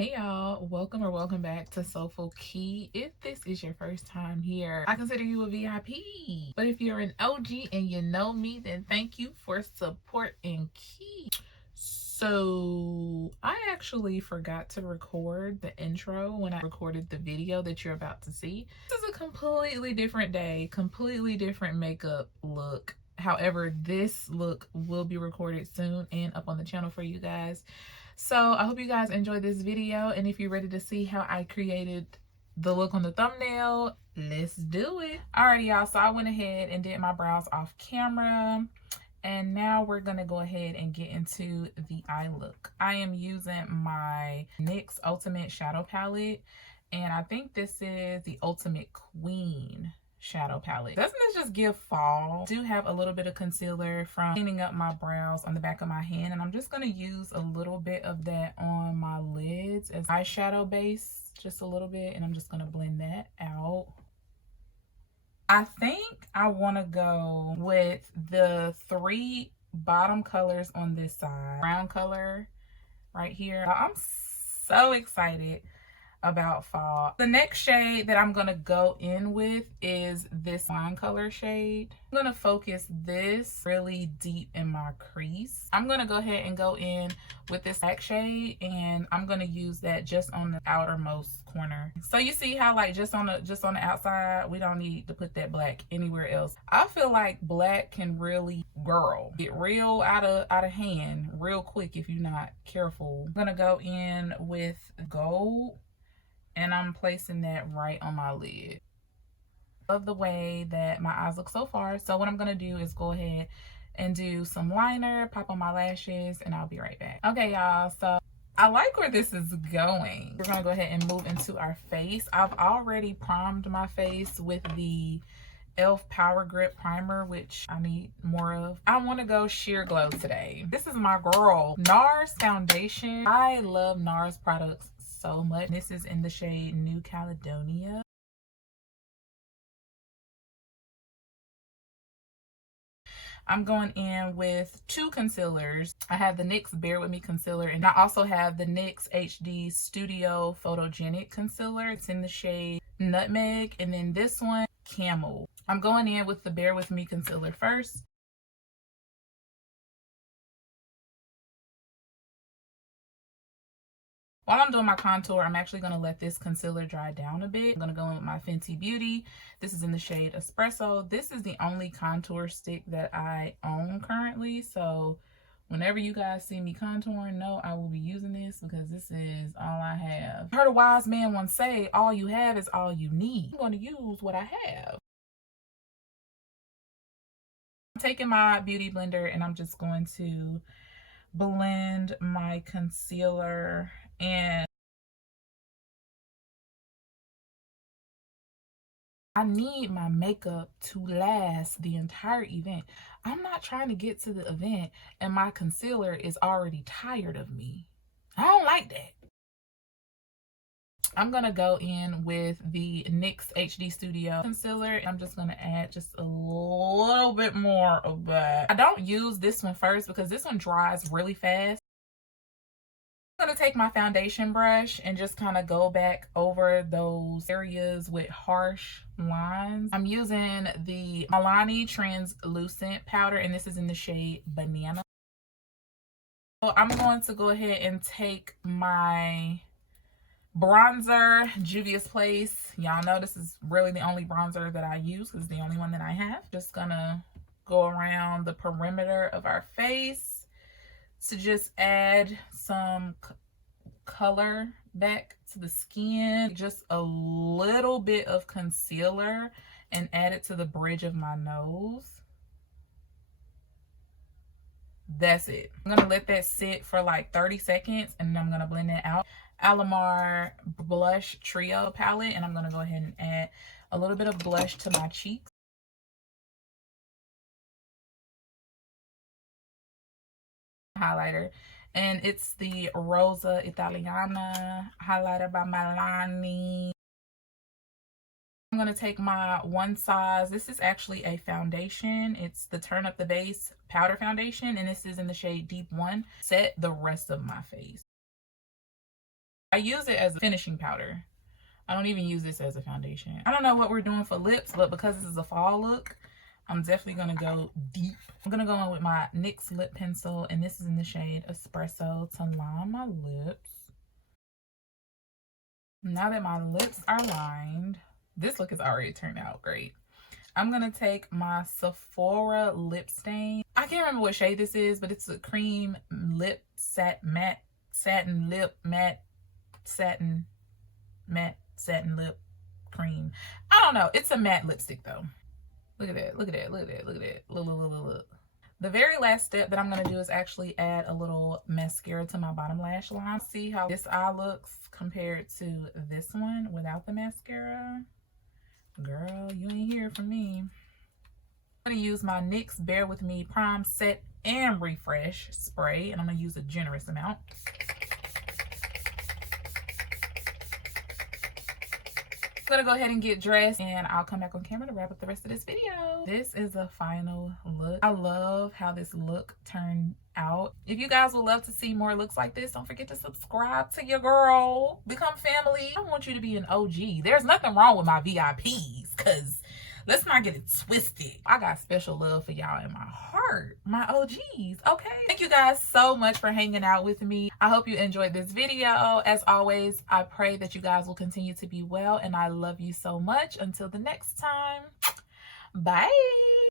Hey y'all, welcome or welcome back to Soulful Key. If this is your first time here, I consider you a VIP. But if you're an OG and you know me, then thank you for supporting Key. So I actually forgot to record the intro when I recorded the video that you're about to see. This is a completely different day, completely different makeup look. However, this look will be recorded soon and up on the channel for you guys. So I hope you guys enjoyed this video, and if you're ready to see how I created the look on the thumbnail, let's do it. Alrighty y'all, so I went ahead and did my brows off camera, and now we're gonna go ahead and get into the eye look. I am using my NYX Ultimate Shadow Palette, and I think this is the Ultimate Queen shadow palette. Doesn't this just give fall? I do have a little bit of concealer from cleaning up my brows on the back of my hand, and I'm just going to use a little bit of that on my lids as eyeshadow base, just a little bit, and I'm just going to blend that out. I think I want to go with the three bottom colors on this side. Brown color right here. I'm so excited about fall. The next shade that I'm gonna go in with is this wine color shade. I'm gonna focus this really deep in my crease. I'm gonna go ahead and go in with this black shade, and I'm gonna use that just on the outermost corner. So you see how like just on the outside, we don't need to put that black anywhere else. I feel like black can really get real out of hand real quick if you're not careful. I'm gonna go in with gold, and I'm placing that right on my lid. Love the way that my eyes look so far. So what I'm gonna do is go ahead and do some liner, pop on my lashes, and I'll be right back. Okay, y'all, so I like where this is going. We're gonna go ahead and move into our face. I've already primed my face with the e.l.f. Power Grip Primer, which I need more of. I want to go sheer glow today. This is my girl, NARS foundation. I love NARS products so much. This is in the shade New Caledonia. I'm going in with two concealers. I have the NYX Bear With Me concealer, and I also have the NYX HD Studio Photogenic concealer. It's in the shade Nutmeg, and then this one, Camel. I'm going in with the Bear With Me concealer first. While I'm doing my contour, I'm actually going to let this concealer dry down a bit. I'm going to go in with my Fenty Beauty. This is in the shade Espresso. This is the only contour stick that I own currently. So whenever you guys see me contouring, know I will be using this because this is all I have. I heard a wise man once say, all you have is all you need. I'm going to use what I have. I'm taking my beauty blender and I'm just going to blend my concealer, and I need my makeup to last the entire event. I'm not trying to get to the event and my concealer is already tired of me. I don't like that. I'm going to go in with the NYX HD Studio concealer. I'm just going to add just a little bit more of that. I don't use this one first because this one dries really fast. I'm going to take my foundation brush and just kind of go back over those areas with harsh lines. I'm using the Milani translucent powder, and this is in the shade Banana. So I'm going to go ahead and take my bronzer, Juvia's Place. Y'all know this is really the only bronzer that I use because it's the only one that I have. Just gonna go around the perimeter of our face to just add some color back to the skin. Just a little bit of concealer and add it to the bridge of my nose. That's it. I'm gonna let that sit for like 30 seconds and then I'm gonna blend it out. Alamar Blush Trio palette, and I'm gonna go ahead and add a little bit of blush to my cheeks. Highlighter, and it's the Rosa Italiana highlighter by Milani. I'm going to take my one size. This is actually a foundation. It's the Turn Up the Base powder foundation, and this is in the shade Deep 1. Set the rest of my face. I use it as a finishing powder. I don't even use this as a foundation. I don't know what we're doing for lips, but because this is a fall look, I'm definitely going to go deep. I'm going to go in with my NYX lip pencil, and this is in the shade Espresso to line my lips. Now that my lips are lined, this look has already turned out great. I'm going to take my Sephora lip stain. I can't remember what shade this is, but it's a cream lip satin lip satin lip cream. I don't know. It's a matte lipstick though. Look at that. Look at that. Look at that. Look at that. Look. The very last step that I'm going to do is actually add a little mascara to my bottom lash line. See how this eye looks compared to this one without the mascara. Girl, you ain't hear from me. I'm going to use my NYX Bear With Me Prime Set and Refresh spray, and I'm going to use a generous amount. I'm gonna go ahead and get dressed, and I'll come back on camera to wrap up the rest of this video. This is a final look. I love how this look turned out. If you guys would love to see more looks like this, don't forget to subscribe to your girl. Become family. I want you to be an OG. There's nothing wrong with my VIPs, because let's not get it twisted. I got special love for y'all in my heart, my OGs, okay? Thank you guys so much for hanging out with me. I hope you enjoyed this video. As always, I pray that you guys will continue to be well, and I love you so much. Until the next time, bye.